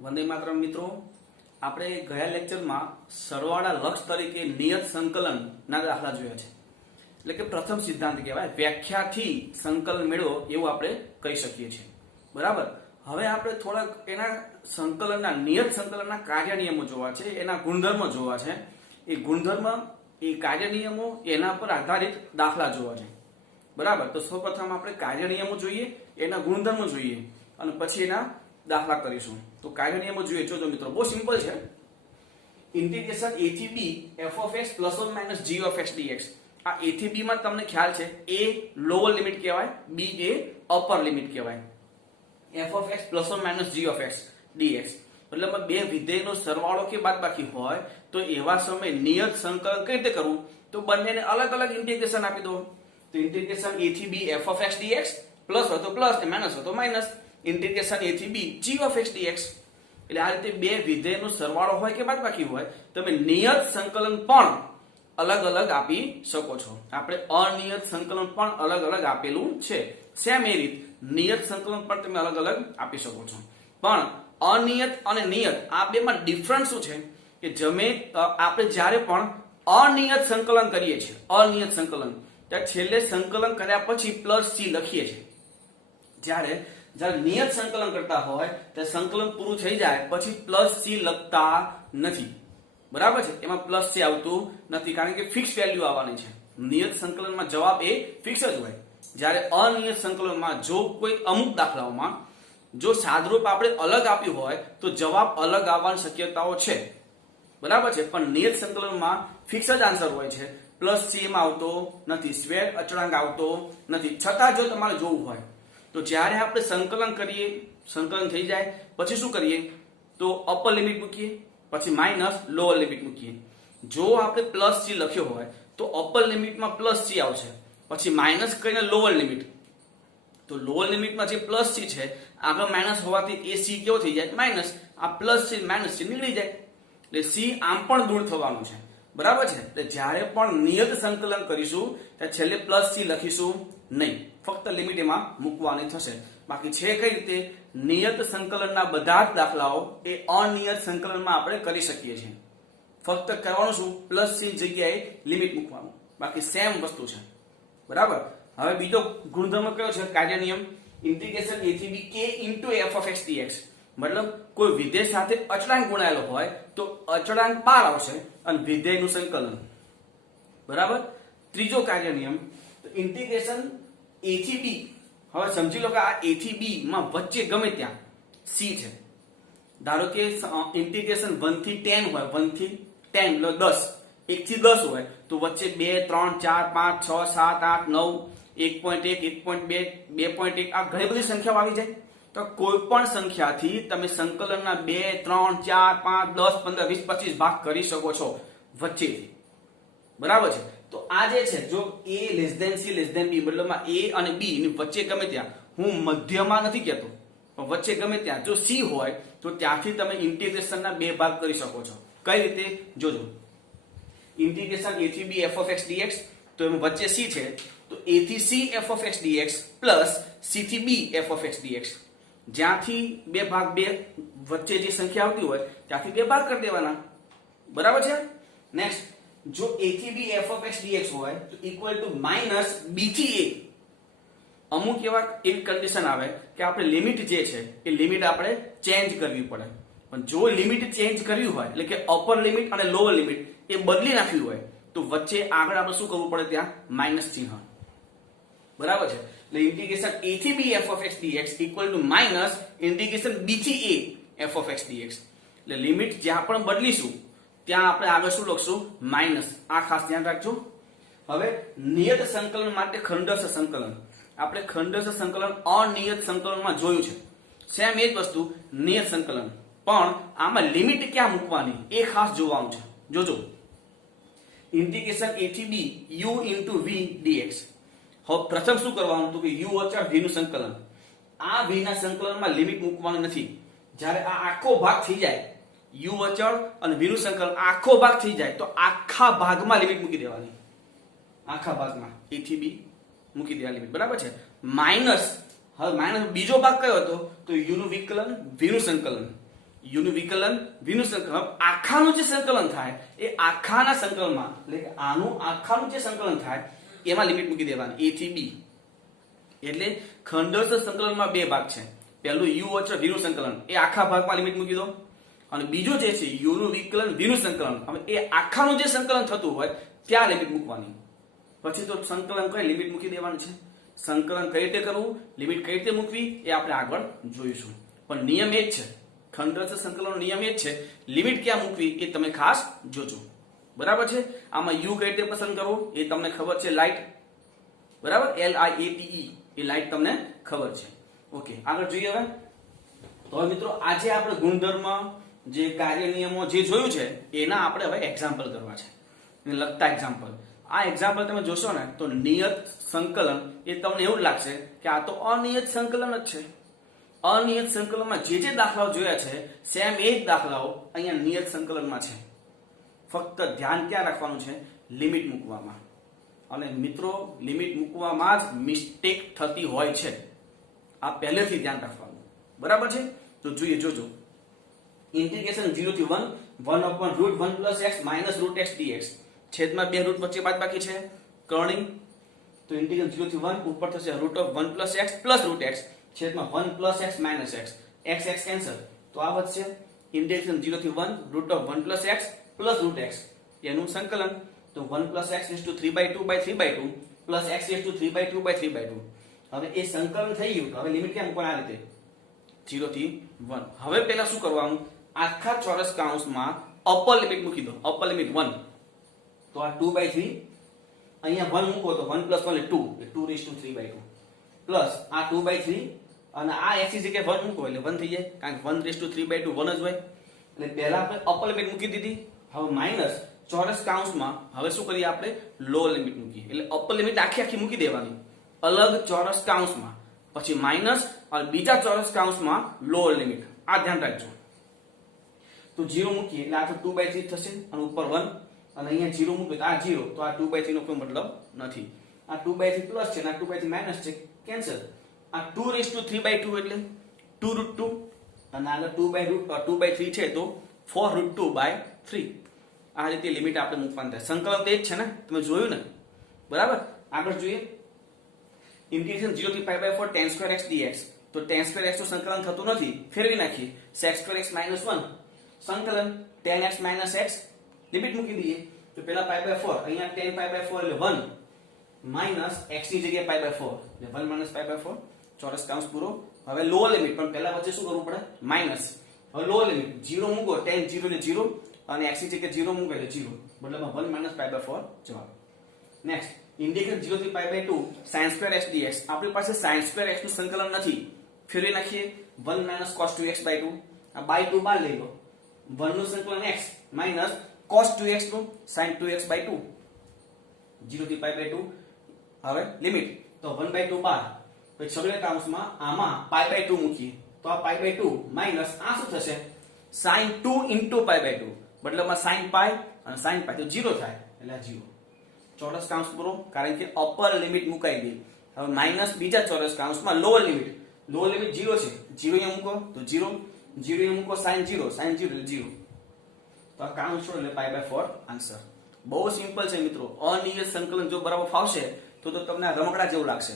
વંદે માતરમ મિત્રો, આપણે ગયા લેક્ચરમાં સરવાળા લક્ષ તરીકે નિયત સંકલનના દાખલા જોયા છે. એટલે કે પ્રથમ સિદ્ધાંત કહેવાય, વ્યાખ્યાથી સંકલન મેળવો એવું આપણે કહી શકીએ છીએ. બરાબર. હવે આપણે થોડાક એના સંકલનના નિયત સંકલનના કાર્ય નિયમો જોવા છે, એના ગુણધર્મો જોવા છે. એ ગુણધર્મ, એ કાર્ય નિયમો, એના પર આધારિત દાખલા જોવા છે. બરાબર. તો સૌપ્રથમ આપણે કાર્ય નિયમો જોઈએ, એના ગુણધર્મો જોઈએ અને પછી એના દાખલા કરીશું. તો કાર્ય નિયમો જોઈએ. જોજો મિત્રો, બહુ સિમ્પલ છે. ઇન્ટિગ્રેશન a થી b f of x plus or minus g of x dx. આ a થી b માં તમને ખ્યાલ છે, a લોઅર લિમિટ કહેવાય, b એ અપર લિમિટ કહેવાય. f of x plus or minus g of x dx મતલબ બે વિધેયનો સરવાળો કે બાદબાકી હોય તો એવા સમયે નિયત સંકલન કઈ રીતે કરવું? તો બંનેને અલગ અલગ ઇન્ટિગ્રેશન આપી દો. તો ઇન્ટિગ્રેશન a થી b f of x dx plus હોય તો પ્લસ, માઇનસ હોય તો માઇનસ, ઇન્ટિગ્રેશન a થી b g of x dx. એટલે આ રીતે બે વિધેયનો સરવાળો હોય કે બાદબાકી હોય, તમે નિયત સંકલન પણ અલગ અલગ આપી શકો છો. આપણે અનિયત સંકલન પણ અલગ અલગ આપેલું છે. સેમ એ રીત નિયત સંકલન પણ તમે અલગ અલગ આપી શકો છો. પણ અનિયત અને નિયત આ બેમાં ડિફરન્સ શું છે કે આપણે જ્યારે પણ અનિયત સંકલન કરીએ છીએ, અનિયત સંકલન, ત્યારે છેલ્લે સંકલન કર્યા પછી પ્લસ c લખીએ છીએ. જ્યારે નિયત સંકલન કરતા હોય ત્યારે સંકલન પૂરું થઈ જાય પછી પ્લસ c લખતા નથી. બરાબર છે. એમાં પ્લસ c આવતું નથી, કારણ કે ફિક્સ વેલ્યુ આવવાની છે. નિયત સંકલનમાં જવાબ એ ફિક્સ જ હોય. જ્યારે અનિયત સંકલનમાં જો કોઈ અમુક દાખલાઓમાં જો સાદરૂપ આપણે અલગ આપ્યું હોય તો જવાબ અલગ આવવાની શક્યતાઓ છે. બરાબર છે. પણ નિયત સંકલનમાં ફિક્સ જ આન્સર હોય છે. પ્લસ c માં આવતો નથી, સ્ક્વેર અચળાંક આવતો નથી. છતાં જો તમારે જોવું હોય તો જ્યારે આપણે સંકલન કરીએ, સંકલન થઈ જાય પછી શું કરીએ? તો અપર લિમિટ મૂકીએ, પછી માઇનસ લોઅર લિમિટ મૂકીએ. જો આપણે પ્લસ c લખ્યો હોય તો અપર લિમિટમાં પ્લસ c આવશે, પછી માઇનસ કરીને લોઅર લિમિટ. તો લોઅર લિમિટમાં જે પ્લસ c છે આગળ માઇનસ હોવાથી એ c કેવો થઈ જાય? માઇનસ. આ પ્લસ c માઇનસ c નીકળી જાય. એટલે c આમ પણ દૂર થવાનું છે. બરાબર છે. એટલે જ્યારે પણ નિયત સંકલન કરીશું ત્યારે છેલ્લે પ્લસ c લખીશું નહીં, ફક્ત લિમિટ એમાં મૂકવાની થશે. બાકી છે કઈ રીતે? નિયત સંકલનના બધા જ દાખલાઓ એ અનિયત સંકલનમાં આપણે કરી શકીએ છીએ. ફક્ત કરવાનું શું? પ્લસ c જગ્યાએ લિમિટ મૂકવાનું. બાકી સેમ વસ્તુ છે. બરાબર. હવે બીજો ગુણધર્મ કયો છે? કાર્ય નિયમ. ઇન્ટિગ્રેશન a થી b k into f of x dx. મતલબ કોઈ વિધેય સાથે અચળાંક ગુણાયેલો હોય તો અચળાંક બહાર આવશે અને વિધેયનું સંકલન. બરાબર. ત્રીજો કાર્ય નિયમ, ઇન્ટિગ્રેશન a થી b. હવે સમજી લો કે આ a થી b માં વચ્ચે ગમે ત્યાં c છે. ધારો કે ઇન્ટિગ્રેશન 1 થી 10 હોય, 1 થી 10 એટલે 10, 1 થી 10 હોય તો વચ્ચે 2 3 4 5 6 7 8 9 1.1 1.2 2.1 આ ઘણી બધી સંખ્યાઓ આવી જાય. તો કોઈ પણ સંખ્યાથી તમે સંકલનના 2 3 4 5 10 15 20 25 ભાગ કરી શકો છો વચ્ચેથી. બરાબર છે. તો આ જે છે, જો a less than c less than b, મતલબમાં a અને b ની વચ્ચે ગમે ત્યાં, હું મધ્યમાં નથી કહેતો, પણ વચ્ચે ગમે ત્યાં જો c હોય તો ત્યાંથી તમે ઇન્ટિગ્રેશનના બે ભાગ કરી શકો છો. કઈ રીતે? જોજો. ઇન્ટિગ્રેશન a થી b f of x dx, તો એમાં વચ્ચે c છે તો a થી c f of x dx plus c થી b f of x dx. જ્યાંથી બે ભાગ, બે વચ્ચે જે સંખ્યા આવતી હોય ત્યાંથી બે ભાગ કરી દેવાના. બરાબર છે. નેક્સ્ટ, જો a થી b f of x dx હોય તો ઇક્વલ ટુ માઇનસ b થી a. અમુક એવી કન્ડિશન આવે કે આપણે લિમિટ જે છે એ લિમિટ આપણે ચેન્જ કરવી પડે. પણ જો લિમિટ ચેન્જ કરવી હોય, એટલે કે અપર લિમિટ અને લોઅર લિમિટ એ બદલી નાખવી હોય તો વચ્ચે આગળ આપણે શું કરવું પડે? ત્યાં માઇનસ ચિહ્ન. બરાબર છે. એટલે ઇન્ટિગ્રેશન a થી b f of x dx equal to minus integration b થી a f of x dx. એટલે લિમિટ જ્યાં પણ બદલીશું ત્યાં આપણે આગળ શું લખશું? માઇનસ. આ ખાસ ધ્યાન રાખજો. હવે નિયત સંકલન માટે ખંડસ્થ સંકલન. આપણે ખંડસ્થ સંકલન અનિયત સંકલનમાં જોયું છે. સેમ એ જ વસ્તુ નિયત સંકલન, પણ આમાં લિમિટ ક્યાં મૂકવાની એ ખાસ જોવાનું છે. જોજો. ઇન્ટિગ્રેશન a થી b u into v dx. હવે પ્રથમ શું કરવાનું? તો કે u અચળ v નું સંકલન. આ v ના સંકલનમાં લિમિટ મૂકવાની નથી. જ્યારે આ આખો ભાગ થઈ જાય, u અચળ અને v નું સંકલન આખો ભાગ થઈ જાય તો આખા ભાગમાં લિમિટ મૂકી દેવાની. આખા ભાગમાં a થી b મૂકી દેવાની લિમિટ. બરાબર છે. માઇનસ, હવે માઇનસ બીજો ભાગ કયો હતો? તો u નું વિકલન, v નું સંકલન. યુનું વિકલન વીનું સંકલન, આખાનું જે સંકલન થાય એ આખાના સંકલનમાં એટલે કે આનું આખાનું જે સંકલન થાય એમાં લિમિટ મૂકી દેવાની a થી b. એટલે ખંડસ્થ સંકલનમાં બે ભાગ છે. પહેલું u અચળ v નું સંકલન એ આખા ભાગમાં લિમિટ મૂકી દો, અને બીજું જે છે u નું વિકલન v નું સંકલન, હવે એ આખાનું જે સંકલન થતું હોય ત્યાં લિમિટ મૂકવાની. પછી તો સંકલન કઈ લિમિટ મૂકી દેવાનું છે. સંકલન કઈ રીતે કરવું, લિમિટ કઈ રીતે મૂકવી એ આપણે આગળ જોઈશું. પણ નિયમ એ જ છે, ખંડસ્થ સંકલનનો નિયમ એ જ છે, લિમિટ ક્યાં મૂકવી એ તમે ખાસ જોજો. બરાબર છે. આમાં u કઈ રીતે પસંદ કરવો એ તમને ખબર છે, લાઇટ. બરાબર, LIATE એ લાઇટ તમને ખબર છે. ઓકે, આગળ જોઈએ હવે. તો હવે મિત્રો આજે આપણે ગુણધર્મ જે કાર્ય નિયમો જે જોયું છે એના આપણે હવે એક્ઝામ્પલ કરવા છે, એને લગતા એક્ઝામ્પલ. આ એક્ઝામ્પલ તમે જોશો ને તો નિયત સંકલન એ તમને એવું લાગશે કે આ તો અનિયત સંકલન જ છે. અનિયત સંકલનમાં જે જે દાખલાઓ જોયા છે સેમ એ જ દાખલાઓ અહીંયા નિયત સંકલનમાં છે. ફક્ત ધ્યાન ક્યાં રાખવાનું છે, લિમિટ મૂકવામાં. અને મિત્રો લિમિટ મૂકવામાં જ મિસ્ટેક થતી હોય છે, આ પહેલેથી ધ્યાન રાખવાનું. બરાબર છે. તો જોઈએ, જોજો. ઇન્ટિગ્રેશન 0 થી 1 1/√1 + x - √x dx છેદમાં બે રૂટ વચ્ચે બાદબાકી છે, કર્ણિંગ. તો ઇન્ટિગ્રેશન 0 થી 1 ઉપર થશે √1 + x + √x છેદમાં 1 + x - x, x x cancel, તો આ વધશે ઇન્ટિગ્રેશન 0 થી 1 √1 + x + √x એનું સંકલન. તો 1 + x * 3/2/3/2 + x * 3/2/3/2. હવે એ સંકલન થઈ ગયું. હવે લિમિટ ક્યાં મૂકવાની, આ રીતે 0 થી 1. હવે પહેલા શું કરવાનું, આખા ચોરસ કૌંસમાં અપર લિમિટ મૂકી દો. અપર લિમિટ 1, તો આ 2/3, અહીંયા 1 મૂકો તો 1 + 1 એટલે 2, એટલે 2/3/2 પ્લસ આ 2/3, અને આ x ની જગ્યાએ 1 મૂકો એટલે 1 થઈ જાય, કારણ કે 1/3/2 1 જ હોય. એટલે પહેલા આપણે અપર લિમિટ મૂકી દીધી. હવે માઈનસ ચોરસ કૌંસમાં હવે શું કરીએ, આપણે લોઅર લિમિટ મૂકીએ. એટલે અપર લિમિટ આખી મૂકી દેવાની અલગ ચોરસ કૌંસમાં, પછી માઈનસ અને બીજા ચોરસ કૌંસમાં લોઅર લિમિટ. આ ધ્યાન રાખજો. તો 0 મૂકીએ એટલે આ તો 2/3 થશે, અને ઉપર 1, અને અહીંયા 0 મૂકીએ તો આ 0, તો આ 2/3 નો કોઈ મતલબ નથી. આ 2/3 પ્લસ છે અને આ 2/3 માઈનસ છે, કેન્સલ. આ 2/3/2 એટલે 2√2, અને આગળ 2/3 છે તો 4√2/3. આ રીતે લિમિટ આપણે મૂકવાની થાય. સંકલન તે જ છે ને, તમે જોયું ને. બરાબર. આગળ જોઈએ. ઇન્ટિગ્રેશન 0 થી π/4 tan2x dx. તો tan2x નું સંકલન થતું નથી, ફેરવી નાખીએ. sec2x - 1 સંકલન tan x - x લિમિટ મૂકી દઈએ. તો પહેલા π/4, અહીંયા tan π/4 એટલે 1 માઈનસ x ની જગ્યાએ π/4 એટલે 1 - π/4 ચોરસ કૌંસ પૂરો. હવે લોઅર લિમિટ, પણ પહેલા વચ્ચે શું કરવું પડે, માઈનસ. હવે લોઅર લિમિટ 0 મૂકો, tan 0 એટલે 0, અને x ની જગ્યાએ 0 મૂકો એટલે 0, મતલબ 1 - π/4 જવાબ. નેક્સ્ટ, ઇન્ટિગ્રેશન 0 થી π/2 sin2x dx. આપણી પાસે sin2x નું સંકલન નથી, ફેરવી નાખીએ. 1 - cos2x/2, આ /2 બહાર લઈ લો. 1 નું સંકલન x માઈનસ cos2x નું sin2x/2 0 થી π/2. હવે લિમિટ, તો 1/2 બહાર, પછી સગળે કૌંસમાં આમાં π/2 મૂકીએ. તો આ π/2 માઈનસ આ શું થશે, sin2 * π/2, મતલબમાં sin π અને sin π તો 0 થાય, એટલે આ 0. ચોરસ કૌંસ પૂરો, કારણ કે અપર લિમિટ મુકાઈ ગઈ. હવે માઈનસ બીજા ચોરસ કૌંસમાં લોઅર લિમિટ. લોઅર લિમિટ 0 છે, 0 અહીંયા મૂકો તો 0, 0 અહીંયા મૂકો sin 0 એટલે 0. તો આ કૌંસ છોડો એટલે π/4 આન્સર. બહુ સિમ્પલ છે મિત્રો. અનિયત સંકલન જો બરાબર ફાવશે તો તમને આ રમકડા જેવું લાગશે.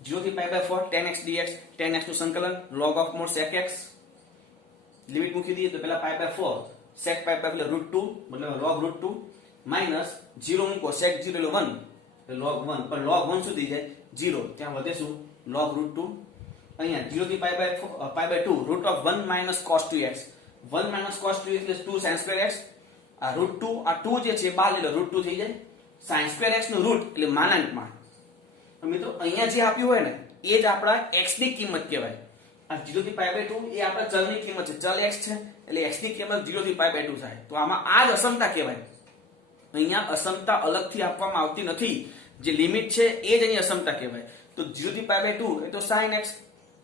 0 થી π/4 tan x dx, tan x નું સંકલન log of mod sec x. Limit મૂકી દઈએ તો પહેલા π/4 sec π/4 એટલે √2, મતલબ log √2 માઈનસ 0 મૂકો, sec 0 એટલે 1, એટલે log 1, પણ log 1 સુધી જાય 0, ત્યાં વધે શું, log √2. અહીંયા 0 થી π/2 √1 - cos2x, 1 - cos2x એટલે 2 sin2x. આ √2, આ 2 જે છે બહાર લઈ લો, √2 થઈ જાય. sin2x નું રૂટ એટલે માનાંકમાં. મિત્રો અહીંયા જે આપ્યું હોય ને એ જ આપણા x ની કિંમત કહેવાય. આ 0 થી π/2 એ આપણા ચલની કિંમત છે, ચલ x છે, એટલે x ની કિંમત 0 થી π/2 થાય. તો આમાં આ જ અસમતા કહેવાય. અહીંયા અસમતા અલગથી આપવામાં આવતી નથી, જે લિમિટ છે એ જ અહીં અસમતા કહેવાય. તો 0 થી π/2 એ તો sin x,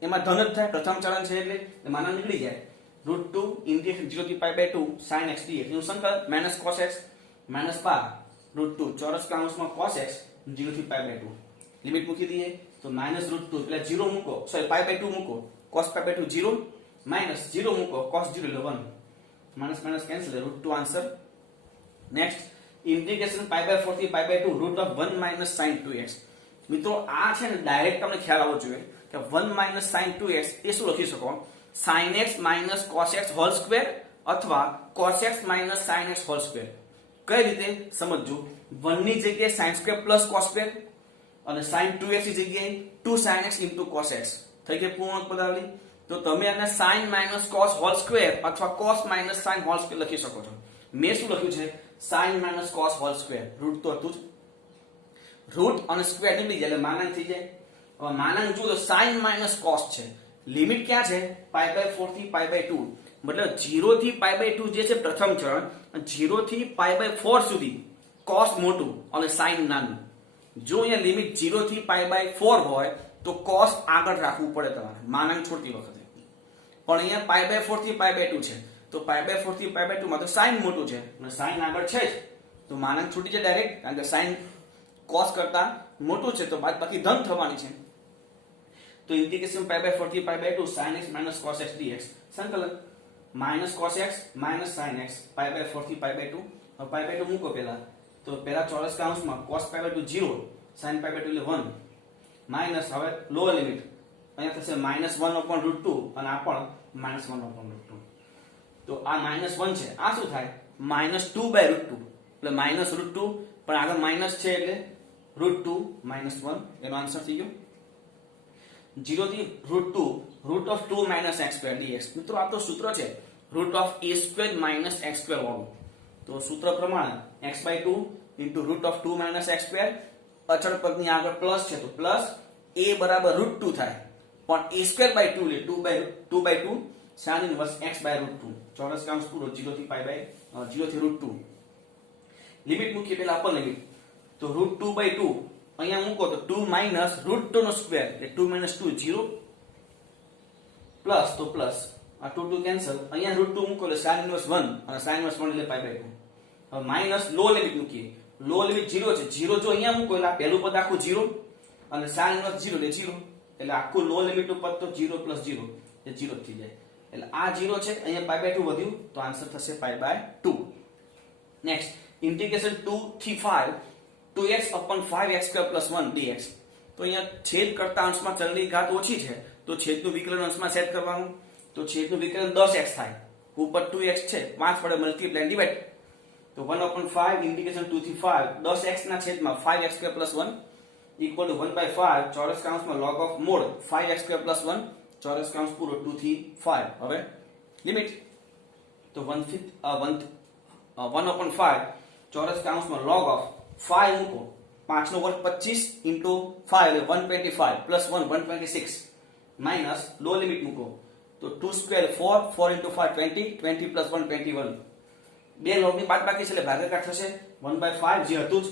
એમાં ધન જ થાય, પ્રથમ ચલન છે એટલે માનાંક નીકળી જાય. √2 ઇન્ટિગ્રેશન 0 થી π/2 sin x dx નું સંકલન માઈનસ cos x માઈનસ પાર √2 ચોરસ કૌંસમાં cos x 0 થી π/2. લિમિટ મૂકી દઈએ તો -√2 એટલે 0 મૂકો, સોરી π/2 મૂકો, cos π/2 0, માઇનસ 0 મૂકો cos 0 એટલે 1 minus minus cancel √2 answer. Next integration π/4 થી π/2 √1 - sin 2x. મિત્રો આ છે ને ડાયરેક્ટ તમને ખ્યાલ આવવો જોઈએ કે 1 - sin 2x એ શું લખી શકો sin x - cos x whole square અથવા cos x - sin x whole square. કઈ રીતે સમજજો 1 ની જગ્યાએ sin square plus cos square અને sin 2x ની જગ્યાએ 2 sin x cos x થઈ ગઈ પૂર્ણાંક પદાવલી. તો તમે આને sin - cos હોલ સ્ક્વેર અથવા cos - sin હોલ સ્ક્વેર લખી શકો છો. મેં શું લખ્યું છે sin - cos whole square root તો હતું જ રૂટ અને સ્ક્વેર નીકળી જાય એટલે માનાંક થઈ જાય. હવે માનાંક જુઓ તો sin - cos છે. લિમિટ ક્યાં છે π/4 થી π/2 મતલબ 0 થી π/2 જે છે પ્રથમ ચરણ 0 થી π/4 સુધી cos મોટું અને sin નાનું. જો અહીંયા લિમિટ 0 થી π/4 હોય તો cos આગળ રાખવું પડે તમારે માનાંક છોડતી વખતે. પણ અહીંયા π/4 થી π/2 છે તો π/4 થી π/2 માં તો sin મોટું છે અને sin આગળ છે જ તો માનાંક છૂટી જાય ડાયરેક્ટ કારણ કે sin cos કરતા મોટું છે તો બાકી ધન થવાની છે. તો ઇન્ટિગ્રેશન π/4 થી π/2 sin x - cos x dx સંકલન -cos x - sin x π/4 થી π/2. હવે π/2 મૂકો તો પહેલા ચોરસ કૌંસમાં cos π/2 0 sin π/2 એટલે 1 માઈનસ હવે લોઅર લિમિટ અહીંયા થશે -1/√2 અને આ પણ -1/√2. તો આ -1 છે આ શું થાય -2/√2 એટલે -√2 પણ આગળ માઈનસ છે એટલે √2 -1 એનો આન્સર થઈ ગયો. 0 થી √2 √2 - x² dx. મિત્રો આ તો સૂત્ર છે √a² - x² વાળું. તો સૂત્ર પ્રમાણે x/2 √2 - x². અચળ પદની આગળ પ્લસ છે તો પ્લસ a બરાબર √2 થાય પણ a²/2 એટલે 2/2 sin ઇન્વર્સ x/√2 ચોરસ કૌંસ પૂરો 0 થી √2. લિમિટ મૂકી પહેલા અપર લિમિટ તો √2/2 અહીંયા મૂકો તો 2 - √2 નો સ્ક્વેર એટલે 2 - 2 0 પ્લસ તો પ્લસ આ 2 કેન્સલ અહીંયા √2 મૂકો એટલે sin ઇન્વર્સ 1 અને sin ઇન્વર્સ 1 એટલે π/2. હવે માઈનસ લો લિમિટ મૂકીએ લો લિમિટ 0 છે 0 જો અહીંયા મૂકો એટલે આ પહેલું પદ આખું 0 અને sin ઇન્વર્સ 0 એટલે 0 એટલે આખું લો લિમિટ નું પદ તો 0 + 0 એટલે 0 થઈ જાય એટલે આ 0 છે અહીંયા π/2 વધ્યું તો આન્સર થશે π/2. નેક્સ્ટ ઇન્ટિગ્રેશન 2 થી 5 2x/5x² + 1 dx. તો અહીંયા છેદ કરતા અંશમાં ચલની ઘાત ઓછી છે તો છેદનું વિકલન અંશમાં સેટ કરવાનું તો છેદનું વિકલન 10x થાય ઉપર 2x છે 5 વડે મલ્ટીપ્લાય ડિવાઇડ તો 1/5 ઇન્ટિગ્રેશન 2 થી 5 10x ના છેદમાં 5x² + 1 ઇક્વલ ટુ 1/5 ચોરસ કૌંસમાં log of mod 5x² + 1 ચોરસ કૌંસ પૂરો 2 થી 5. હવે લિમિટ તો 1/5 ચોરસ કૌંસમાં log of 5 મૂકો 5 નો વર્ગ 25 into 5 એટલે 125 plus 1 126 minus લો લિમિટ મૂકો તો 2 સ્ક્વેર 4 4 into 5 20 20 plus 1 21 બે log ની બાદબાકી છે એટલે ભાગાકાર થશે 1/5 જે હતું જ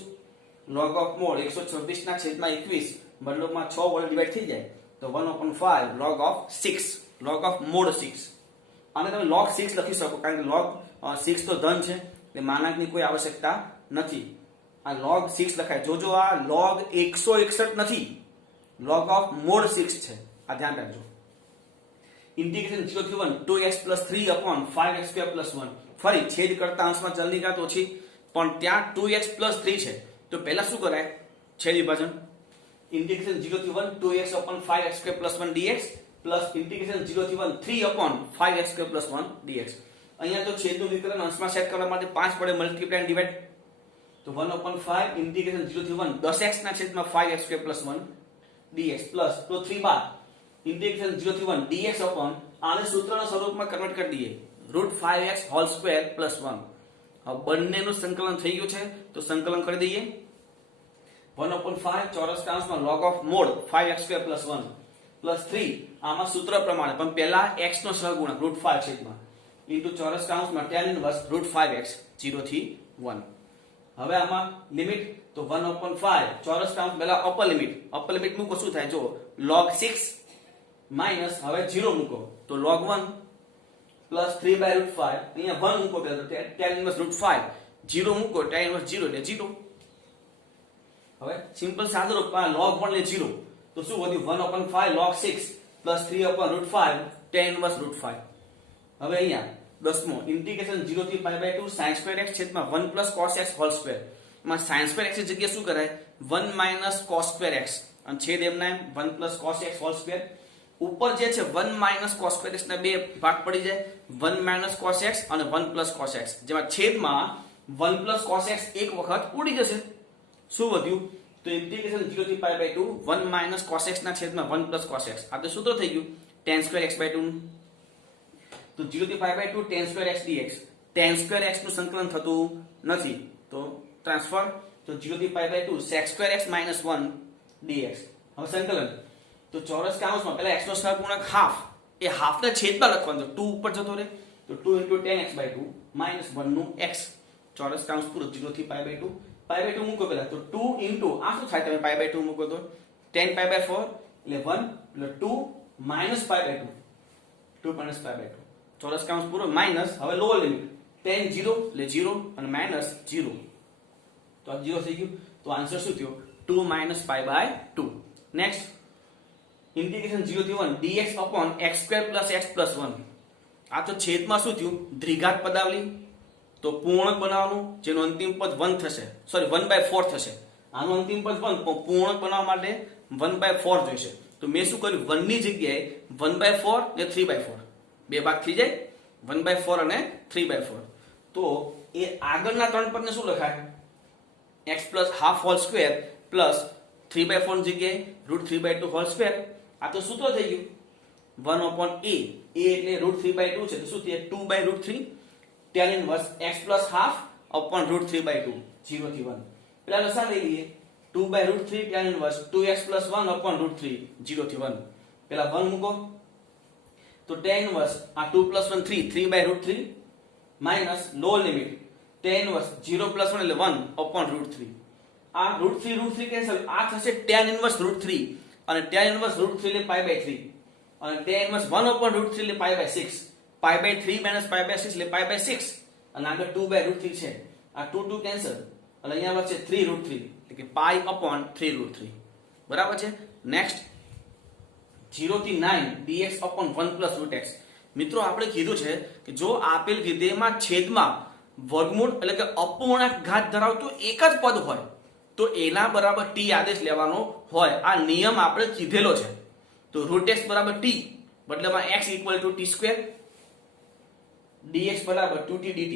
log of mod 126 ના છેદમાં 21 બદલોમાં 6 વડે ડિવાઇડ થઈ જાય તો 1/5 log of 6 log of mod 6 અને તમે log 6 લખી શકો કારણ કે log 6 તો ધન છે એટલે માનાંકની કોઈ આવશ્યકતા નથી. આ log 6 લખાય જોજો આ log 161 નથી log of mod 6 છે આ ધ્યાન રાખજો. ઇન્ટિગ્રેશન 0 થી 1 2x + 3/5x² + 1 ફરી છેદ કરતા અંશમાં ચલની ઘાત ઓછી પણ ત્યાં 2x + 3 છે તો પહેલા શું કરાય છેદ વિભાજન ઇન્ટિગ્રેશન 0 થી 1 2x/5x² + 1 dx પ્લસ ઇન્ટિગ્રેશન 0 થી 1 3/5x² + 1 dx. અહીંયા તો છેદનું વિકલન અંશમાં સેટ કરવા માટે 5 વડે મલ્ટીપ્લાય ડિવાઇડ તો 1/5 ઇન્ટિગ્રેશન 0 થી 1 10x ના છેદમાં 5x² + 1 dx પ્લસ તો 3 બાદ ઇન્ટિગ્રેશન 0 થી 1 dx upon આને સૂત્રના સ્વરૂપમાં કન્વર્ટ કરી દઈએ √5x² + 1. હવે બંનેનું સંકલન થઈ ગયું છે તો સંકલન કરી દઈએ 1/5 ચોરસ કૌંસમાં log of mod 5x² + 1 plus 3 આમાં સૂત્ર પ્રમાણે પણ પહેલા x નો સહગુણક √5 છેદમાં ઇન્ટુ ચોરસ કૌંસમાં tan ઇન્વર્સ √5x 0 થી 1. હવે આમાં લિમિટ તો 1/5 ચોરસ કૌંસ પહેલા અપર લિમિટ મૂકો શું થાય જો log 6 માઈનસ હવે 0 મૂકો તો log 1 પ્લસ 3/5 અહીંયા 1 મૂકો પહેલા તો tan ઇન્વર્સ √5 0 મૂકો tan ઇન્વર્સ 0 એટલે 0. હવે સિમ્પલ સાદું રૂપ log 1 એટલે 0 તો શું વધ્યું 1/5 log 6 plus 3 upon √5 tan inverse √5. હવે અહીંયા 10મો ઇન્ટિગ્રેશન 0 થી પાઈ બાય 2 sin સ્ક્વેર x છેદમાં 1 plus cos x whole square. માં sin સ્ક્વેર x ની જગ્યાએ શું કરાય 1 માઇનસ cos સ્ક્વેર x અને છેદ એમના એમ 1 plus cos x whole square. ઉપર જે છે 1 માઇનસ cos સ્ક્વેર x ના બે ભાગ પડી જાય 1 માઇનસ cos x અને 1 પ્લસ cos x, જેમાં છેદમાં 1 પ્લસ cos x એક વખત ઉડી જશે. શું વધ્યું તો ઇન્ટિગ્રેશન 0 થી પાઈ બાય 2 1 માઇનસ cos x ના છેદમાં 1 પ્લસ cos x. આ તો સૂત્ર થઈ ગયું tan સ્ક્વેર x બાય 2. તો 0 થી પાઈ by 2 tan square x dx. tan square x નું સંકલન થતું નથી તો ટ્રાન્સફર. તો 0 થી પાઈ by 2 sec square x minus 1 dx. હવે સંકલન તો ચોરસ કાઉન્સમાં પહેલા x નો સહગુણક હાફ, એ હાફ ને છેદમાં લખવાનું, 2 ઉપર જતો રહે તો 2 tan x by 2 minus 1 નું x. ચોરસ કાઉન્સ પૂરો 0 થી પાઈ બાય 2. પાઈ બાય 2 મૂકો પહેલા તો 2 આ શું થાય, તમે પાઈ બાય 2 મૂકો તો tan પાઈ બાય 4 એટલે 1 એટલે 2 minus pi by 2 2 minus pi by 2. ચોરસ કાઉન્સ પૂરો માઇનસ. હવે લોઅર લિમિટ tan 0 એટલે 0 અને માઇનસ 0 તો આ 0 થઈ ગયું. તો આન્સર શું થયો 2 minus pi by 2. Next integration 0 થી 1 dx upon x square plus x plus 1. આ તો છેદમાં શું થયું દ્વિઘાત પદાવલી, તો પૂર્ણક બનાવવાનું જેનું અંતિમ પદ 1 થશે, સોરી 1/4 થશે. આનું અંતિમ પદ 1, પૂર્ણક બનાવવા માટે 1/4 જોઈશે. તો મેં શું કર્યું 1 ની જગ્યાએ 1/4 ને 3/4 બે ભાગ થઈ જાય 1/4 અને 3/4. તો એ આગળના ત્રણ પદને શું લખાય x plus half whole square plus 3/4 ની જગ્યાએ √3/2 whole square. આ તો સૂત્ર થઈ ગયું 1 upon a એટલે √3/2 છે તો શું થશે 2/√3 tan inverse x plus half upon √3/2 0 થી 1. પેલા લસા લઈ લઈએ 2/√3 tan inverse 2x plus 1 upon √3 0 થી 1. પેલા 1 મૂકો તો tan inverse આ 2 plus 1 3 3/√3 minus lower limit tan inverse 0 plus 1 એટલે 1 upon √3. આ √3 કેન્સલ, આ થશે tan inverse √3 અને tan inverse √3 એટલે પાઈ બાય 3 અને tan inverse 1 upon √3 એટલે pi by 6. Pi by 3 minus pi by 6 એટલે પાઈ બાય 6 અને આગળ 2/√3 છે. આ 2 કેન્સલ અને અહીંયા વચ્ચે 3√3 એટલે કે પાઈ upon 3√3. બરાબર છે. નેક્સ્ટ 0 થી 9 dx upon 1 plus √x. મિત્રો આપણે કીધું છે કે જો આપેલ વિધેયમાં છેદમાં વર્ગમૂળ એટલે કે અપૂર્ણાંક ઘાત ધરાવતું એક જ પદ હોય તો એના બરાબર t આદેશ લેવાનો હોય. આ નિયમ આપણે કીધેલો છે. તો √x બરાબર t બદલામાં x equal to t square dx બરાબર 2t dt.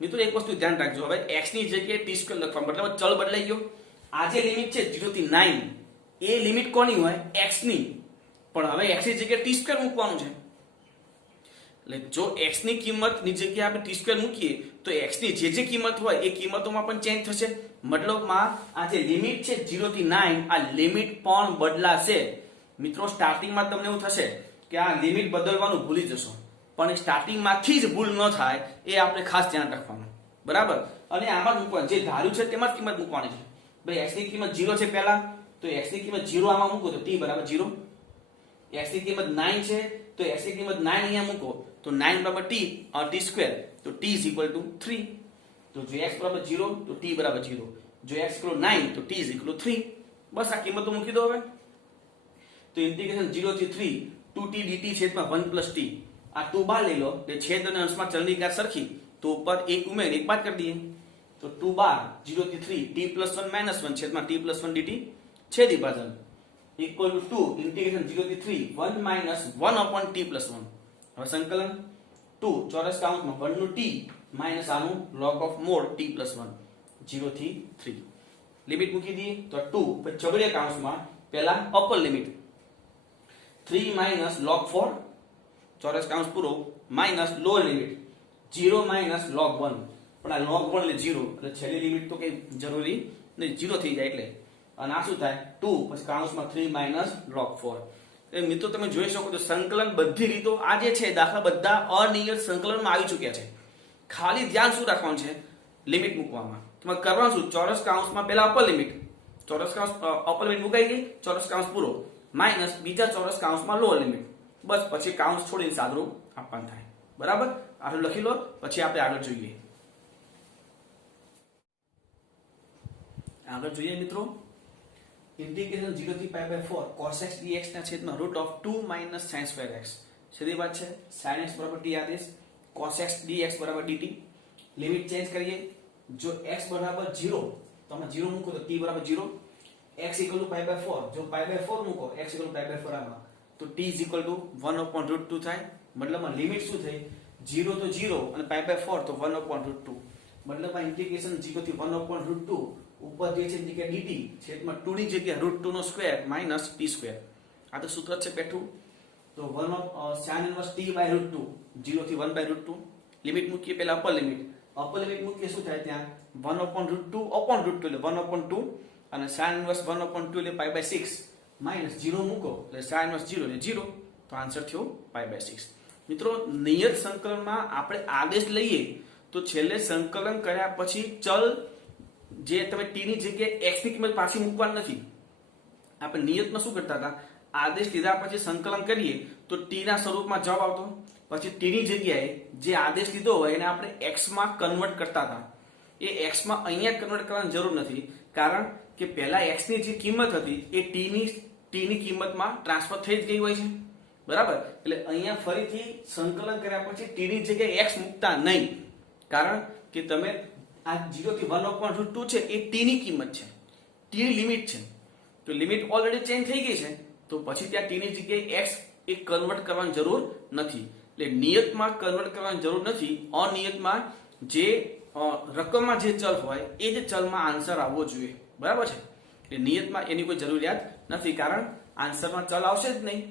મિત્રો એક વસ્તુ ધ્યાન રાખજો, હવે x ની જગ્યાએ t square લખવા મતલબ ચલ બદલાઈ ગયો. આ જે લિમિટ છે 0 થી 9 એ લિમિટ કોની હોય x ની, પણ હવે x ની જગ્યાએ t square મૂકવાનું છે. એટલે જો x ની કિંમતની જગ્યાએ આપણે t square મૂકીએ તો x ની જે કિંમત હોય એ કિંમતોમાં પણ ચેન્જ થશે. મતલબમાં આ જે લિમિટ છે 0 થી 9 આ લિમિટ પણ બદલાશે. મિત્રો સ્ટાર્ટિંગમાં તમને એવું થશે કે આ લિમિટ બદલવાનું ભૂલી જશો, પણ સ્ટાર્ટિંગમાંથી જ ભૂલ ન થાય એ આપણે ખાસ ધ્યાન રાખવાનું. બરાબર. અને આમાં મૂકવાનું જે ધાર્યું છે તેમાં જ કિંમત મૂકવાની છે. ભાઈ x ની કિંમત 0 છે પહેલા તો x ની કિંમત 0 આમાં મૂકો તો t બરાબર 0. x ની કિંમત 9 છે તો x ની કિંમત 9 અહીંયા મૂકો તો 9 બરાબર t square તો t is equal to 3. તો જો x બરાબર 0 તો t બરાબર 0, જો x equal to 9 તો t is equal to 3. બસ આ કિંમતો મૂકી દો. હવે તો ઇન્ટિગ્રેશન 0 થી 3 2t dt છેદમાં 1 plus t. આ 2 બાર લઈ લો એટલે છેદ અને અંશમાં ચલની ઘાત સરખી તો ઉપર એક ઉમેર એક બાદ કરી દઈએ તો 2 બાર 0 થી 3 t plus 1 minus 1 છેદમાં t plus 1 dt છેદ વિભાજન equal to 2 ઇન્ટિગ્રેશન 0 થી 3 1 minus 1 upon t plus 1. હવે સંકલન 2 ચોરસ કાઉન્સમાં 1 નું t minus આનું log of mod t plus 1 0 થી 3. લિમિટ મૂકી દઈએ તો 2 પછી છગડીયા કાઉન્સમાં પહેલા અપર લિમિટ 3 minus log 4 ચોરસ કાઉન્સ પૂરો minus lower limit 0 minus log 1. પણ આ log 1 એટલે 0 એટલે છેલ્લી લિમિટ તો કઈ જરૂરી નહીં, 0 થઈ જાય એટલે. અને આ શું થાય 2 પછી કાઉન્સમાં 3 minus log 4. એ મિત્રો તમે જોઈ શકો તો સંકલન બધી રીતો આ જે છે દાખલા બધા અનિયત સંકલનમાં આવી ચૂક્યા છે. ખાલી ધ્યાન શું રાખવાનું છે લિમિટ મૂકવામાં. તમારે કરવાનું શું ચોરસ કાઉન્સમાં પહેલા અપર લિમિટ, ચોરસ કાઉન્સ અપર લિમિટ મુકાઈ ગઈ, ચોરસ કાઉન્સ પૂરો માઇનસ બીજા ચોરસ કાઉન્સમાં લોઅર લિમિટ. બસ પછી કાઉન્સ છોડીને સાદરું આપવાનું થાય. બરાબર. આટલું લખી લો પછી આપણે આગળ જોઈએ. આગળ જોઈએ મિત્રો ઇન્ટિગ્રેશન 0 થી પાઈ બાય 4 cos x dx ના છેદમાં √2 - sin square x. સીધી વાત છે. sin x બરાબર t આદેશ, cos x dx બરાબર dt. લિમિટ ચેન્જ કરીએ. જો x બરાબર 0 તો આમાં 0 મૂકો તો t બરાબર 0. x = પાઈ બાય 4, જો પાઈ બાય 4 મૂકો x = પાઈ બાય 4 આમાં તો t = 1/√2 થાય. મતલબમાં લિમિટ શું થઈ? 0 તો 0 અને પાઈ બાય 4 તો 1/√2. મતલબમાં ઇન્ટિગ્રેશન 0 થી 1/√2 ઉપર જે છે જગ્યા dt છેદમાં 2 ની જગ્યા √2 નો સ્ક્વેર માઈનસ t સ્ક્વેર. આ તો સૂત્ર છે પેઠું. તો 1 sin inverse t by √2 0 થી 1/√2. લિમિટ મૂકીએ પહેલા અપર લિમિટ મૂકીએ શું થાય ત્યાં 1/√2 એટલે 1/2 અને sin inverse 1/2 એટલે પાઈ બાય 6 માઈનસ 0 મૂકો એટલે sin inverse 0 એટલે 0. તો આન્સર થયો પાઈ બાય 6. મિત્રો નિયત સંકલનમાં આપણે આદેશ લઈએ તો છેલ્લે સંકલન કર્યા પછી ચલ જે તમે t ની જગ્યાએ x ની કિંમત પાછી મૂકવાની નથી. આપણે નિયતમાં શું કરતા હતા? આદેશ લીધા પછી સંકલન કરીએ તો t ના સ્વરૂપમાં જવાબ આવતો. પછી t ની જગ્યાએ જે આદેશ લીધો હોય એને આપણે x માં કન્વર્ટ કરતા હતા. એ x માં અહીંયા કન્વર્ટ કરવાની જરૂર નથી, કારણ કે પહેલા x ની જે કિંમત હતી એ t ની કિંમતમાં ટ્રાન્સફર થઈ જ ગઈ હોય છે. બરાબર? એટલે અહીંયા ફરીથી સંકલન કર્યા પછી t ની જગ્યાએ x મૂકતા નહીં, કારણ કે તમે આ 0 થી 1/√2 છે એ t ની કિંમત છે, t ની લિમિટ છે. તો લિમિટ ઓલરેડી ચેન્જ થઈ ગઈ છે તો પછી ત્યાં t ની જગ્યાએ x એ કન્વર્ટ કરવાની જરૂર નથી. એટલે નિયતમાં કન્વર્ટ કરવાની જરૂર નથી. અનિયતમાં જે રકમમાં જે ચલ હોય એ જ ચલમાં આન્સર આવવો જોઈએ. બરાબર છે? એટલે નિયતમાં એની કોઈ જરૂરિયાત નથી, કારણ આન્સરમાં ચલ આવશે જ નહીં.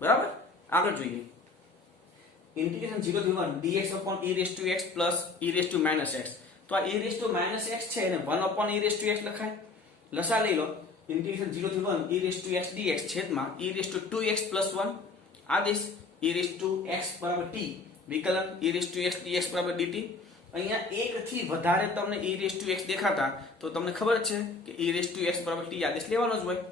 બરાબર? આગળ જોઈએ. ઇન્ટિગ્રેશન 0 થી 1 dx e x plus e x. તો આ e x છે એને 1 e x લખાય. લસા લઈ લો. ઇન્ટિગ્રેશન 0 થી 1 e x dx છેદમાં e2x plus 1 આદેશ e(x) બરાબર t વિકલન e(x) dx બરાબર dt. અહીંયા એક થી વધારે તમને e(x) દેખાતા તો તમને ખબર છે કે e(x) બરાબર t આદેશ લેવાનો જ હોય.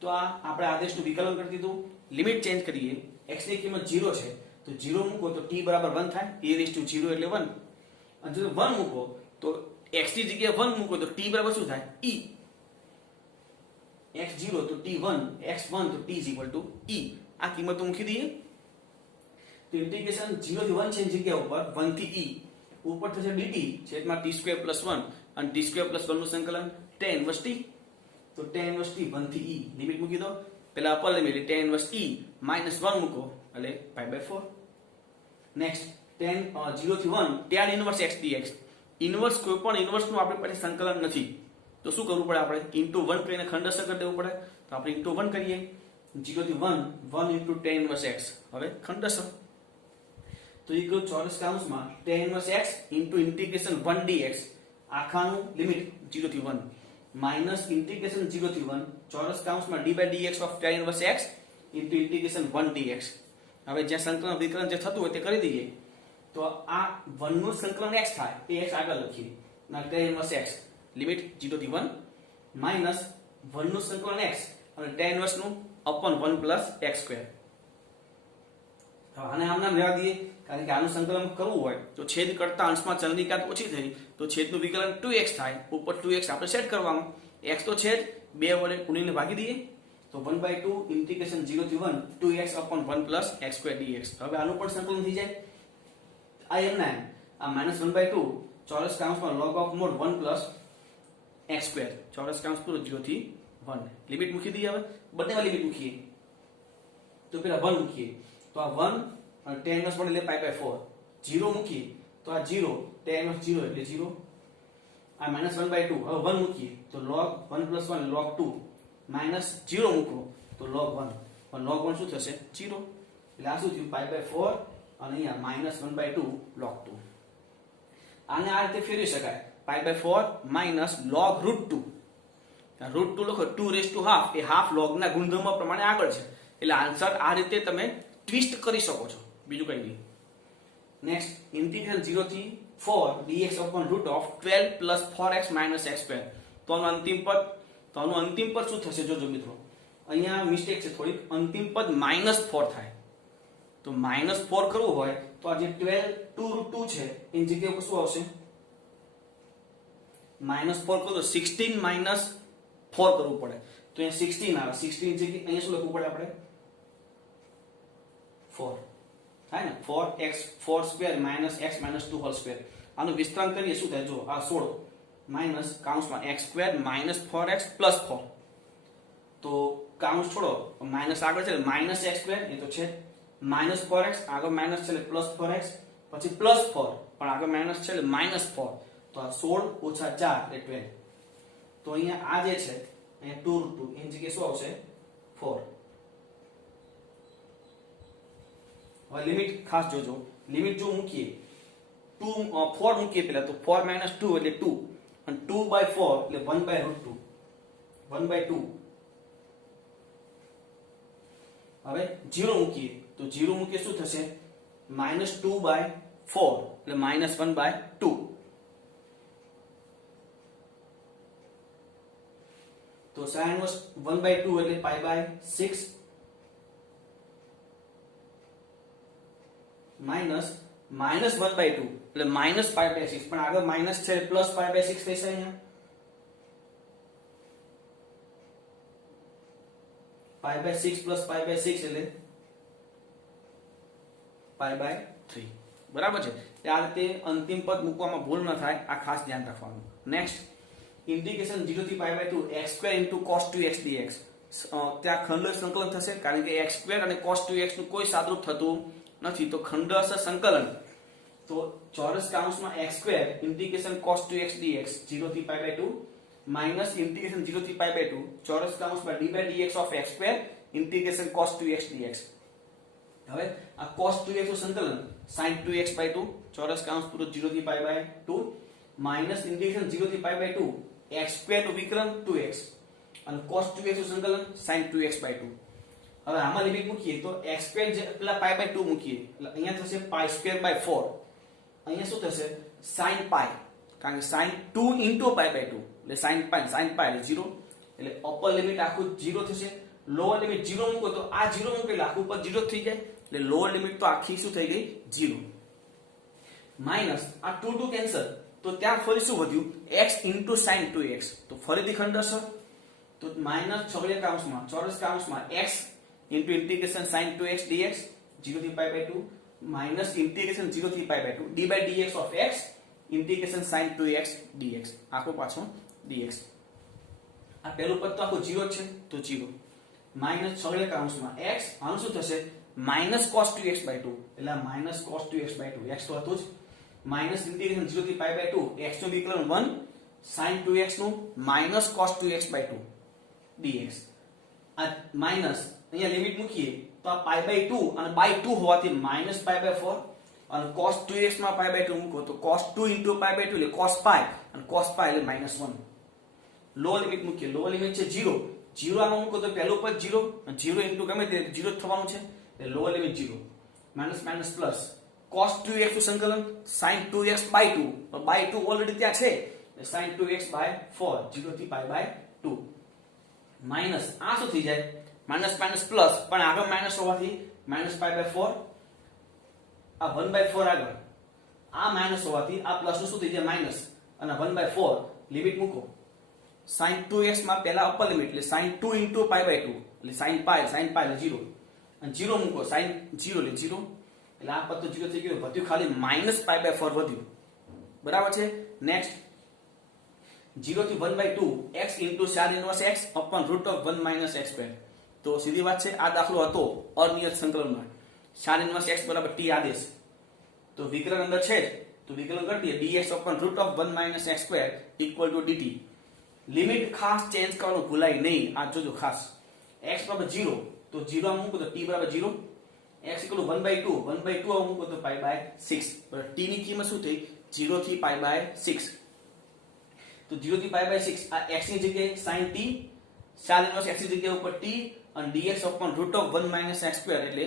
તો આ આપણે આદેશનું વિકલન કરી દીધું. લિમિટ ચેન્જ કરીએ. x ની કિંમત 0 છે તો 0 મૂકો તો t બરાબર 1 થાય. e(0) એટલે 1. અને જો 1 મૂકો તો x ની જગ્યાએ 1 મૂકો તો t બરાબર શું થાય? e. x0 તો t1, x1 તો t = e. આ કિંમતો મૂકી દઈએ. તો ઇન્ટિગ્રેશન 0 થી 1 છે જગ્યા ઉપર 1 થી e ઉપર થશે dt છેદમાં t² + 1 અને t² + 1 નું સંકલન tan 1 t. તો tan 1 t 1 થી e લિમિટ મૂકી દો. પહેલા અપર લિમિટ tan 1 e -1 મૂકો એટલે પાઈ બાય 4. નેક્સ્ટ tan 0 થી 1 tan inverse x dx. Inverse કોઈ પણ ઇન્વર્સ નું આપણી પાસે સંકલન નથી તો શું કરવું પડે? આપણે * 1 કરીને ખંડસ્થ કરી દેવું પડે. તો આપણે * 1 કરીએ. 0 થી 1 1 * tan inverse x. હવે ખંડસ્થ તો = ચોરસ કૌંસમાં tan inverse x integration 1 dx આખાનું લિમિટ 0 થી 1 માઈનસ ઇન્ટિગ્રેશન 0 થી 1 ચોરસ કૌંસમાં d/dx of tan inverse x integration 1 dx. હવે જ્યાં સંકલન વિકલન જે થતું હોય તે કરી દઈએ. તો આ 1 નું સંકલન x થાય એ x આગળ લખીએ. ના tan inverse x લિમિટ 0 થી 1 માઈનસ 1 નું સંકલન x અને tan inverse નું upon 1 plus x². હવે આને આમ નામ લેવા દઈએ, કારણ કે આનું સંકલન કરવું હોય તો છેદ કરતા અંશમાં ચલની ઘાત ઓછી થઈ તો છેદનું વિકલન 2x થાય. ઉપર 2x આપણે સેટ કરવાનું. x તો છેદ 2 વડે ગુણીને ભાગી દઈએ તો 1/2 ઇન્ટિગ્રેશન 0 થી 1 2x upon 1 plus x² dx. હવે આનું પણ સંકલન થઈ જાય. આ એમ ના આ -1/2 ચોરસ કૌંસમાં log of mod 1 plus x² ચોરસ કૌંસ પૂરો 0 થી 1. લિમિટ મૂકી દઈએ. હવે બંનેમાં લિમિટ મૂકીએ. તો પેલા 1 મૂકીએ તો આ 1 અને tan inverse પણ એટલે પાઈ બાય 4. 0 મૂકીએ તો આ 0 tan inverse 0 એટલે 0. આ -1/2 હવે 1 મૂકીએ તો log 1 plus 1 log 2 માઈનસ 0 મૂકો તો log 1 પણ log 1 શું થશે? 0. એટલે આ શું થયું? પાઈ બાય 4 અને અહીંયા -1/2 log 2. આને આ રીતે ફેરવી શકાય. પાઈ બાય 4 માઈનસ log √2. √2 લખો 2½ એ હાફ log ના ગુણધર્મ પ્રમાણે આગળ છે. એટલે આન્સર આ રીતે તમે ટ્વિસ્ટ કરી શકો છો, બીજું કંઈ નહીં. નેક્સ્ટ ઇન્ટિગ્રલ 0 થી 4 dx upon √12 plus 4x minus x². તો આનું અંતિમ પદ શું થશે? જોજો મિત્રો, અહીંયા મિસ્ટેક છે થોડીક. અંતિમ પદ -4 થાય. તો -4 કરવું હોય તો આ જે 12 2 છે એની જગ્યાએ શું આવશે? -4 કરો તો 16 - 4 કરવું પડે. તો અહીંયા 16 આવે 16 જગ્યાએ અહીંયા શું લખવું પડે આપણે 4 થાય ને 4x 4 square minus x minus 2 whole square આનું વિસ્તરણ કરીએ શું થાય જો આ 16 માઇનસ કાઉન્સમાં x square minus 4x plus 4 તો કાઉન્સ છોડો માઇનસ આગળ છે માઇનસ x સ્ક્વેર એ તો છે માઇનસ 4x આગળ માઇનસ છે એટલે પ્લસ 4x પછી પ્લસ 4 પણ આગળ માઇનસ છે એટલે માઇનસ 4 તો આ 16 ઓછા 4 એટલે 12 તો અહીંયા આ જે છે અહીંયા 2√2 એની જગ્યાએ શું આવશે 4 હવે લિમિટ ખાસ જોજો લિમિટ જો મૂકીએ 2 4 મૂકીએ પહેલા તો 4 - 2 એટલે 2 અને 2/4 એટલે 1/√2 1/2 હવે 0 મૂકીએ તો 0 મૂકીએ શું થશે -2/4 એટલે -1/2 તો sin inverse 1/2 એટલે π/6 માઇનસ -1/2 એટલે -π/6 પણ આગળ માઇનસ છે પ્લસ π/6 થશે અહીંયા π/6 પ્લસ π/6 એટલે π/3 બરાબર છે આ રીતે અંતિમ પદ મૂકવામાં ભૂલ ન થાય આ ખાસ ધ્યાન રાખવાનું નેક્સ્ટ ઇન્ટિગ્રેશન 0 થી π/2 x² cos 2x dx ત્યાં ખંડર સંકલન થશે કારણ કે x² અને cos 2x નું કોઈ સાદરૂપ થતું નથી તો ખંડરસ સંકલન તો ચોરસ કાઉન્સમાં x² integration cos 2x dx 0 થી π/2 માઈનસ ઇન્ટિગ્રેશન 0 થી π/2 ચોરસ કાઉન્સમાં d/dx of x² integration cos 2x dx હવે આ cos 2x નું સંકલન sin 2x/2 ચોરસ કાઉન્સ પૂરો 0 થી π/2 માઈનસ ઇન્ટિગ્રેશન 0 થી π/2 x² નું વિકલન 2x અને cos 2x નું સંકલન sin 2x/2 હવે આમાં લિમિટ મૂકીએ તો x² જે પેલા π/2 મૂકીએ એટલે અહીંયા થશે π²/4 અહીંયા શું થશે sin π કારણ કે sin 2 * π/2 એટલે sin π એટલે 0 એટલે અપર લિમિટ આખું 0 થશે લોઅર લિમિટ 0 મૂકો તો આ 0 મૂકે એટલે આખું પદ 0 થઈ જાય એટલે લોઅર લિમિટ તો આખી શું થઈ ગઈ 0 માઈનસ આ 2 કેન્સલ તો ત્યાં ફરી શું વધ્યું x * sin 2x તો ફરીથી ખંડરસ તો માઈનસ છગડીયા કાઉન્સમાં ચોરસ કાઉન્સમાં x integration sin 2x dx 0 થી π/2 માઈનસ ઇન્ટિગ્રેશન 0 થી π/2 d/dx of x integration sin 2x dx આખો પાછો dx આ પહેલું પદ તો આખો 0 છે તો 0 માઈનસ છગડીયા કાઉન્સમાં x આનું શું થશે -cos 2x/2 એટલે -cos 2x/2 x તો હતું જ માઈનસ ઇન્ટિગ્રેશન 0 થી π/2 x નું વિકલન 1 sin 2x નું -cos 2x/2 dx આ માઈનસ અહીંયા લિમિટ મૂકીએ તો આ π/2 અને /2 હોવાથી -π/4 અને cos 2x માં π/2 મૂકો તો cos 2 * π/2 એટલે cos π અને cos π એટલે -1 લો લિમિટ મૂકીએ લો લિમિટ છે 0 0 આમાં મૂકો તો પહેલું પદ 0 અને 0 * ગમે તે 0 થવાનું છે એટલે લો limit 0 minus plus cos 2x નું સંકલન sin 2x/2 /2 ઓલરેડી ત્યાં છે એટલે sin 2x/4 0 થી π/2 માઈનસ આ શું થઈ જાય માઈનસ પ્લસ પણ આગળ માઈનસ હોવાથી -π/4 આ 1/4 આગળ આ માઈનસ હોવાથી આ પ્લસ નું શું થઈ જાય માઈનસ અને 1/4 લિમિટ મૂકો sin 2x માં પહેલા અપર લિમિટ એટલે sin 2 * π/2 એટલે sin π એટલે 0 અને 0 મૂકો sin 0 એટલે 0 એટલે આ પદ તો 0 થઈ ગયું વધ્યું ખાલી -π/4 વધ્યું બરાબર છે નેક્સ્ટ 0 થી 1/2 x * sin inverse x upon √1 - x². તો સીધી વાત છે આ દાખલો હતો અનિયત સંકલનમાં sin inverse x = t આદેશ તો વિકલન અંદર છે તો વિકલન કરી દઈએ dx upon √1 - x² = dt limit ખાસ ચેન્જ કરવાનું ભૂલાય નહીં આ જોજો ખાસ x = 0 તો 0 માં મૂકો તો t = 0 x = 1/2 1/2 માં મૂકો તો π/6 બરાબર t ની કિંમત શું થઈ 0 થી π/6 તો 0 થી π/6 આ x ની જગ્યાએ sin t sin inverse x ની જગ્યાએ ઉપર t અને dx upon √1 - x² એટલે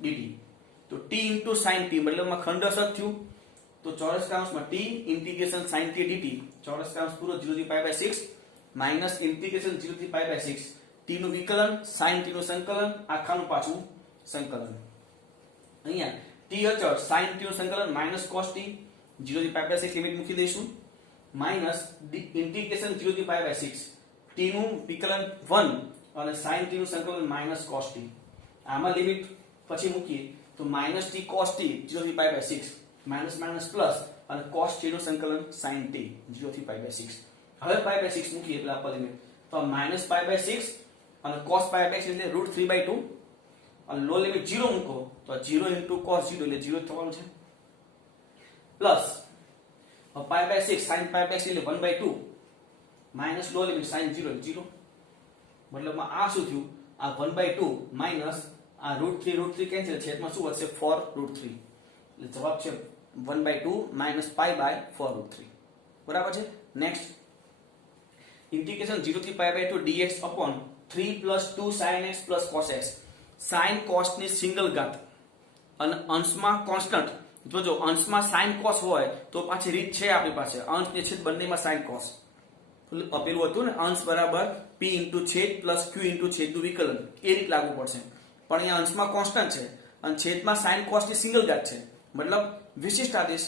dt તો t * sin t મતલબમાં ખંડરસ થયું તો ચોરસ કાઉન્સમાં t integration sin t dt ચોરસ કાઉન્સ પૂરો 0 થી π/6 માઈનસ ઇન્ટિગ્રેશન 0 થી π/6 t નું વિકલન sin t નું સંકલન આખાનું પાછું સંકલન અહીંયા t અચળ sin t નું સંકલન -cos t 0 થી π/6 લિમિટ મૂકી દઈશું માઈનસ ઇન્ટિગ્રેશન 0 થી π/6 t નું વિકલન 1 અને sin t નું સંકલન માઇનસ cos t. આમાં લિમિટ પછી મૂકીએ તો માઇનસ t cos t 0 થી pi by 6 minus minus plus અને cos t નું સંકલન sin t 0 થી પાઈ બાય 6. હવે પાઈ બાય 6 મૂકીએ એટલે આપવા લિમિટ તો માઇનસ પાઈ બાય 6 અને cos પાઈ બાય 6 એટલે √3/2 અને લો લિમિટ 0 મૂકો તો 0 * cos 0 એટલે 0 થવાનું છે plus pi by 6 sin pi by 6 એટલે 1/2 માઇનસ લો લિમિટ sin 0 એટલે 0. મતલબમાં આ શું થયું આ 1/2 માઇનસ આ √3 કેન્સલ છેદમાં શું વધશે 4√3 એટલે જવાબ છે 1/2 માઇનસ પાઈ બાય 4√3. બરાબર છે. નેક્સ્ટ ઇન્ટિગ્રેશન 0 થી પાઈ by 2 dx upon 3 + 2 sin x + cos x. sin cos ની સિંગલ ઘાત અને અંશમાં કોન્સ્ટન્ટ. જો અંશમાં sin cos હોય તો પાછી રીત છે આપણી પાસે અંશ ને છેદ બંનેમાં sin cos આપેલું હતું ને અંશ બરાબર p * છેદ + q * છેદનું વિકલન એ રીત લાગુ પડશે. પણ અહીંયા અંશમાં કોન્સ્ટન્ટ છે અને છેદમાં sin cos ની સિંગલ ઘાત છે મતલબ વિશિષ્ટ આદેશ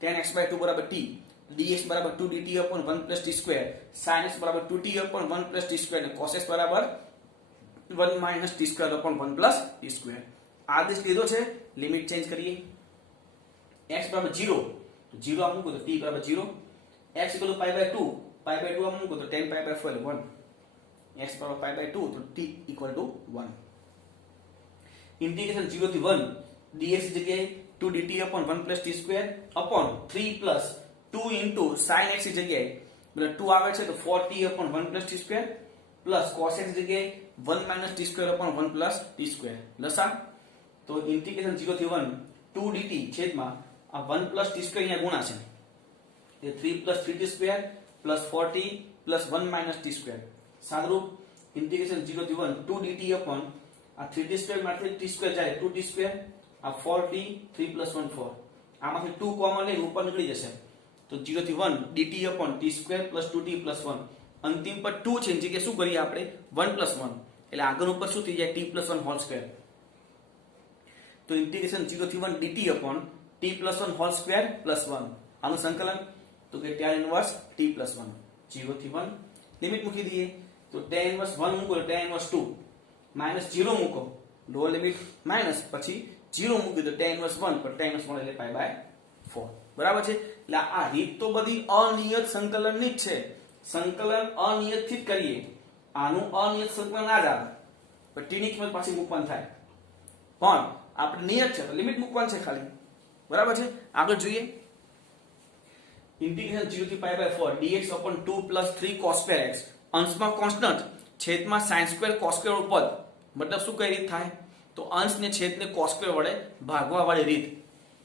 tan x/2 = t dx = 2dt upon 1 + t2 sin x = 2t upon 1 + t2 અને cos x = 1 - t2 upon 1 + t2. આદેશ લીધો છે લિમિટ ચેન્જ કરીએ x = 0 તો 0 આ મૂકો તો t = 0 x = π/2 π/2 આ મૂકો તો tan π/4 1 x = π/2 તો t = 1. ઇન્ટિગ્રેશન 0 થી 1 dx જગ્યાએ 2dt upon 1 + t2 upon 3 + 2 * sin x જગ્યાએ એટલે 2 આવે છે તો 4t upon 1 + t2 plus cos x જગ્યાએ 1 - t2 upon 1 + t2 લસા તો ઇન્ટિગ્રેશન 0 થી 1 2dt છેદમાં આ 1 + t2 અહીંયા ગુણાશે એ 3 + 3t2 plus 4t plus 1 - t2 સાદરૂપ ઇન્ટિગ્રેશન 0 થી 1 2dt upon આ 3t2 માંથી t2 જાય 2t2 આ 4t 3 + 1 4 આમાંથી 2 કોમન લઈને ઉપર નીકળી જશે તો 0 થી 1 dt upon t2 plus 2t plus 1 અંતિમ પર 2 છે જે કે શું કરીએ આપણે 1 + 1 એટલે આગળ ઉપર શું થઈ જાય t + 1 હોલ સ્ક્વેર તો ઇન્ટિગ્રેશન 0 થી 1 dt upon t + 1 whole square plus 1 આનું સંકલન તો કે tan ઇન્વર્સ t + 1 0 થી 1 લિમિટ મૂકી દઈએ તો tan ઇન્વર્સ 1 મૂકો તો tan ઇન્વર્સ 2 માઈનસ 0 મૂકો લો લિમિટ માઈનસ પછી 0 મૂકી તો tan ઇન્વર્સ 1 પર tan ઇન્વર્સ 1 એટલે π/4 બરાબર છે. એટલે આ રીત તો બધી અનિયત સંકલનની જ છે. સંકલન અનિયત થી જ કરીએ આનું અનિયત સંકલન ના જ આવે પણ t ની કિંમત પાછી મૂકવાની થાય પણ આપણે નિયત છે તો લિમિટ મૂકવાની છે ખાલી બરાબર છે. આગળ જોઈએ ઇન્ટિગ્રેશન 0 થી π/4 dx upon 2 + 3 cos2 x અંશમાં કોન્સ્ટન્ટ છેદમાં sin2 cos2 પદ મતલબ શું કઈ રીત થાય તો અંશ ને છેદ ને cos2 વડે ભાગવા વાળી રીત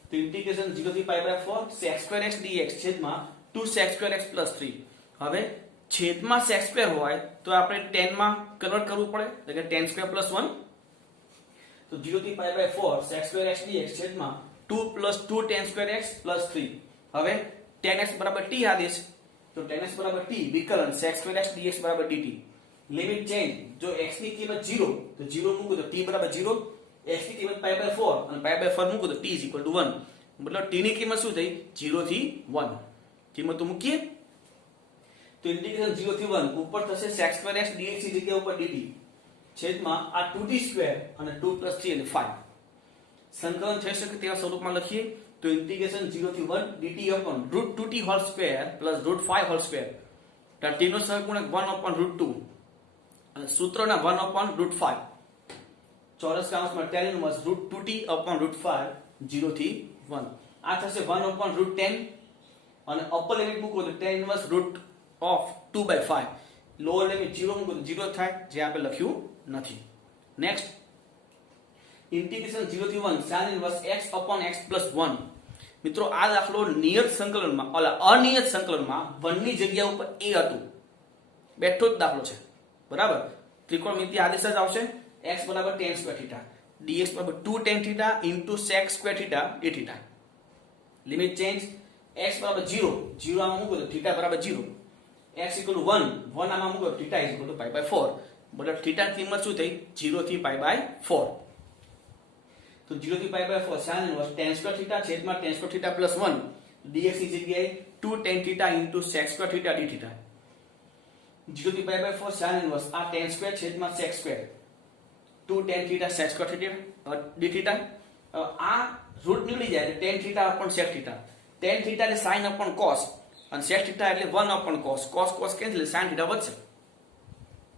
તો ઇન્ટિગ્રેશન 0 થી π/4 sec2x dx છેદમાં 2 sec2x + 3 હવે છેદમાં sec2 હોય તો આપણે tan માં કન્વર્ટ કરવું પડે એટલે કે tan2 + 1 તો 0 થી π/4 sec2x dx છેદમાં 2 + 2 tan2x + 3 હવે tan x = t આદેશ તો tan x = t વિકલન sec2x dx = dt limit change જો x ની કિંમત 0 તો 0 મૂકો તો t = 0 x ની કિંમત π/4 અને π/4 મૂકો તો t = 1 મતલબ t ની કિંમત શું થઈ 0 થી 1 કિંમત તો મૂકીએ તો ઇન્ટિગ્રેશન 0 થી 1 ઉપર થશે sec2x dx ની જગ્યા ઉપર dt છેદમાં આ 2t2 અને 2 + 3 એટલે 5 સંકલન થઈ શકે તેવા સ્વરૂપમાં લખીએ તો ઇન્ટિગ્રેશન 0 થી 1 dt upon √2t whole square plus √5 whole square તો t નો સહગુણક 1 upon √2 અને સૂત્રના 1 upon √5 ચોરસ કૌંસમાં tan ઇન્વર્સ √2t upon √5 0 થી 1 આ થશે 1 upon √10 અને અપર લિમિટ મૂકો તો tan ઇન્વર્સ √2/5 લોઅર લિમિટ 0 મૂકો તો 0 થાય જે આપણે લખ્યું નથી. નેક્સ્ટ ઇન્ટિગ્રેશન 0 થી 1 sin inverse x upon x + 1 મિત્રો આ દાખલો નિયત સંકલનમાં અનિયત સંકલનમાં 1 ની જગ્યા ઉપર a હતું બેઠો જ દાખલો છે બરાબર. ત્રિકોણમિતિ આદેશ જ આવશે x = tan2θ dx = 2 tan θ * sec2θ dθ limit change x = 0 0 આમાં મૂકો તો θ = 0 x = 1 1 આમાં મૂકો તો θ = π/4 મતલબ θ ની કિંમત શું થઈ 0 થી π/4 તો 0 થી π/4 sin ઇન્વર્સ tan2θ છેદમાં tan2θ + 1 dx ની જગ્યાએ 2 tan θ * sec2θ dθ 0 થી પાઈ બાય 4 sin ઇનવર્સ આ tan સ્ક્વેર છેદમાં sec square 2 tan theta sec square theta d theta આ રૂટ નીકળી જાય એટલે tan theta upon sec theta tan theta એટલે sin upon cos અને sec થીટા એટલે 1 upon cos cos cancel sin theta વધશે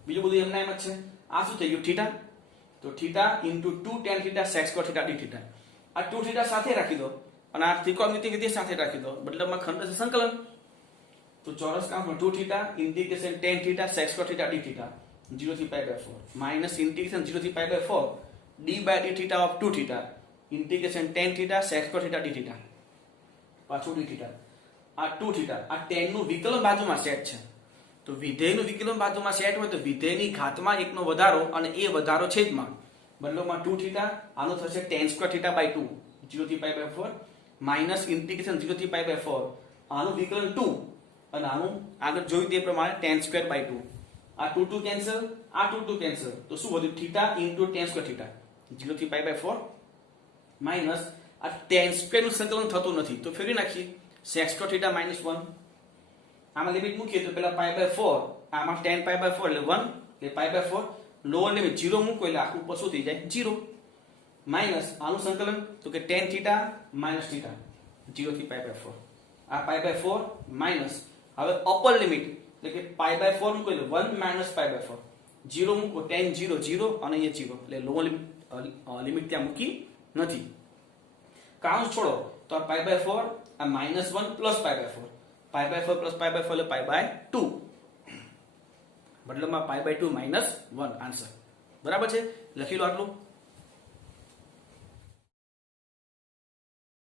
બીજું બધું એમના એમ જ છે આ શું થઈ ગયું થીટા તો theta into 2 tan theta sec square theta d theta આ 2 થીટા સાથે રાખી દો અને આ ત્રિકોણમિતિ વિધિ સાથે રાખી દો મતલબમાં ખંડ છે સંકલન તો ચોરસ કાઉન્સમાં 2 theta integration tan theta sec square theta d theta 0 થી પાઈ બાય 4 માઈનસ ઇન્ટિગ્રેશન 0 થી પાઈ by 4 d by d theta of 2 theta integration tan theta sec square theta d theta પાછું d થીટા આ 2 થીટા આ tan નું વિકલન બાજુમાં set છે તો વિધેયનું વિકલન બાજુમાં સેટ હોય તો વિધેયની ઘાતમાં એકનો વધારો અને એ વધારો છેદમાં મતલબમાં 2 થીટા આનું થશે tan સ્ક્વેર થીટા બાય 2 0 થી પાઈ બાય 4 માઈનસ ઇન્ટિગ્રેશન 0 થી પાઈ બાય 4 આનું વિકલન 2 અને આનું આગળ જોયું તે પ્રમાણે tan સ્ક્વેર બાય 2 આ 2 2 કેન્સલ આ 2 2 કેન્સલ તો શું વધ્યું theta into tan square theta 0 થી પાઈ બાય 4 માઈનસ આ tan સ્ક્વેર નું સંકલન થતું નથી તો ફેરવી નાખીએ sec સ્ક્વેર થીટા -1 આમાં લિમિટ મૂકીએ તો પેલા પાઈ બાય 4 આમાં tan પાઈ બાય 4 એટલે 1 એટલે પાઈ બાય 4 લોઅર લિમિટ 0 મૂકો એટલે આખું ઉપર શું થઈ જાય 0 માઈનસ આનું સંકલન તો કે tan થીટા માઈનસ થીટા 0 થી પાઈ બાય 4 આ પાઈ બાય 4 માઈનસ હવે અપર લિમિટ એટલે કે પાઈ બાય 4 મૂકો એટલે 1 માઈનસ પાઈ બાય 4 0 મૂકો tan 0 0 અને અહીંયા 0 એટલે લોઅર લિમિટ ત્યાં મૂકી નથી કાઉન્સ છોડો તો આ પાઈ બાય 4 આ -1 plus pi by 4 pi by 4 plus pi by 4 એટલે પાઈ બાય 2 મતલબમાં પાઈ બાય 2 -1 આન્સર બરાબર છે લખી લો આટલું